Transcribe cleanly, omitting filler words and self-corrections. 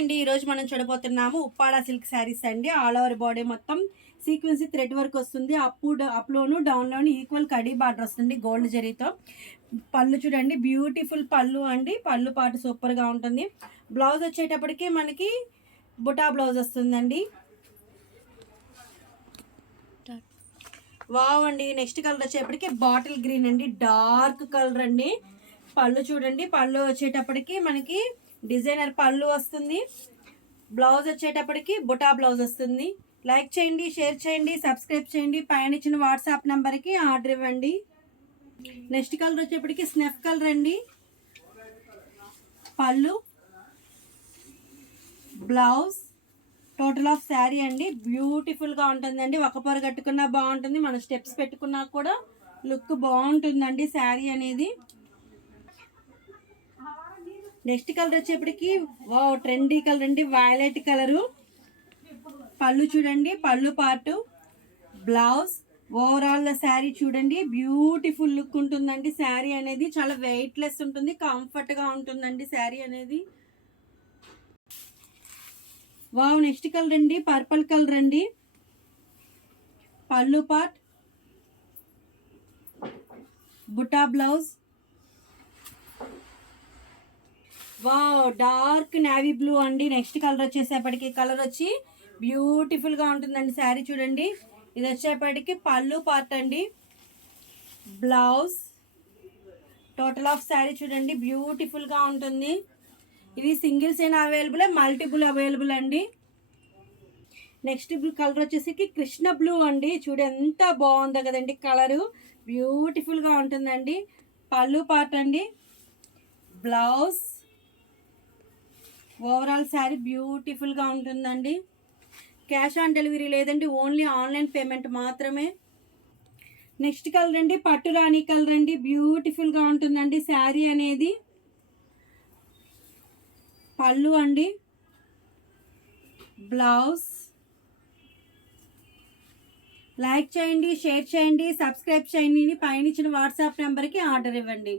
అండి. ఈరోజు మనం చూడబోతున్నాము ఉప్పాడ సిల్క్ శారీస్ అండి. ఆల్ ఓవర్ బాడీ మొత్తం సీక్వెన్సీ థ్రెడ్ వర్క్ వస్తుంది. అప్లోను డౌన్లోను ఈక్వల్ కడీ బార్డర్ వస్తుంది గోల్డ్ జరీతో. పళ్ళు చూడండి, బ్యూటిఫుల్ పళ్ళు అండి. పళ్ళు పాటు సూపర్గా ఉంటుంది. బ్లౌజ్ వచ్చేటప్పటికి మనకి బుటా బ్లౌజ్ వస్తుందండి. వావ్ అండి. నెక్స్ట్ కలర్ వచ్చేటప్పటికి బాటిల్ గ్రీన్ అండి, డార్క్ కలర్ అండి. పళ్ళు చూడండి, పళ్ళు వచ్చేటప్పటికి మనకి డిజైనర్ పళ్ళు వస్తుంది. బ్లౌజ్ వచ్చేటప్పటికి బుటా బ్లౌజ్ వస్తుంది. లైక్ చేయండి, షేర్ చేయండి, సబ్స్క్రైబ్ చేయండి. పైన ఇచ్చిన వాట్సాప్ నెంబర్కి ఆర్డర్ ఇవ్వండి. నెక్స్ట్ కలర్ వచ్చేటప్పటికి స్నెఫ్ కలర్ అండి. పళ్ళు, బ్లౌజ్, టోటల్ ఆఫ్ శారీ అండి. బ్యూటిఫుల్గా ఉంటుందండి. ఒక పొర కట్టుకున్నా బాగుంటుంది, మన స్టెప్స్ పెట్టుకున్నా కూడా లుక్ బాగుంటుందండి శారీ అనేది. నెక్స్ట్ కలర్ వచ్చేప్పటికి వావ్ ట్రెండీ కలర్ అండి, వైలెట్ కలరు. పళ్ళు చూడండి, పళ్ళు పార్టు, బ్లౌజ్, ఓవరాల్ శారీ చూడండి. బ్యూటిఫుల్ లుక్ ఉంటుందండి శారీ అనేది. చాలా వెయిట్లెస్ ఉంటుంది, కంఫర్ట్గా ఉంటుందండి శారీ అనేది. వావ్ నెక్స్ట్ కలర్ అండి, పర్పుల్ కలర్ అండి. పళ్ళు పార్ట్, బుటా blouse. Wow dark navy blue అండి. నెక్స్ట్ కలర్ వచ్చేసేపటికి కలర్ వచ్చి బ్యూటిఫుల్గా ఉంటుందండి శారీ చూడండి. ఇది వచ్చేపటికి పళ్ళు పార్ట్ అండి, బ్లౌజ్, టోటల్ ఆఫ్ శారీ చూడండి. బ్యూటిఫుల్గా ఉంటుంది. ఇది సింగిల్స్ అయినా అవైలబుల్, మల్టిపుల్ అవైలబుల్ అండి. నెక్స్ట్ కలర్ వచ్చేసి కృష్ణ బ్లూ అండి. చూడు ఎంత బాగుందో కదండి కలరు. బ్యూటిఫుల్గా ఉంటుందండి. పళ్ళు పార్ట్ అండి, బ్లౌజ్, ఓవరాల్ శారీ బ్యూటిఫుల్గా ఉంటుందండి. క్యాష్ ఆన్ డెలివరీ లేదండి, ఓన్లీ ఆన్లైన్ పేమెంట్ మాత్రమే. నెక్స్ట్ కలర్ అండి, పట్టు రాణి కలర్ అండి. బ్యూటిఫుల్గా ఉంటుందండి శారీ అనేది. పళ్ళు అండి, బ్లౌజ్. లైక్ చేయండి, షేర్ చేయండి, సబ్స్క్రైబ్ చేయండి. పైన ఇచ్చిన వాట్సాప్ నెంబర్కి ఆర్డర్ ఇవ్వండి.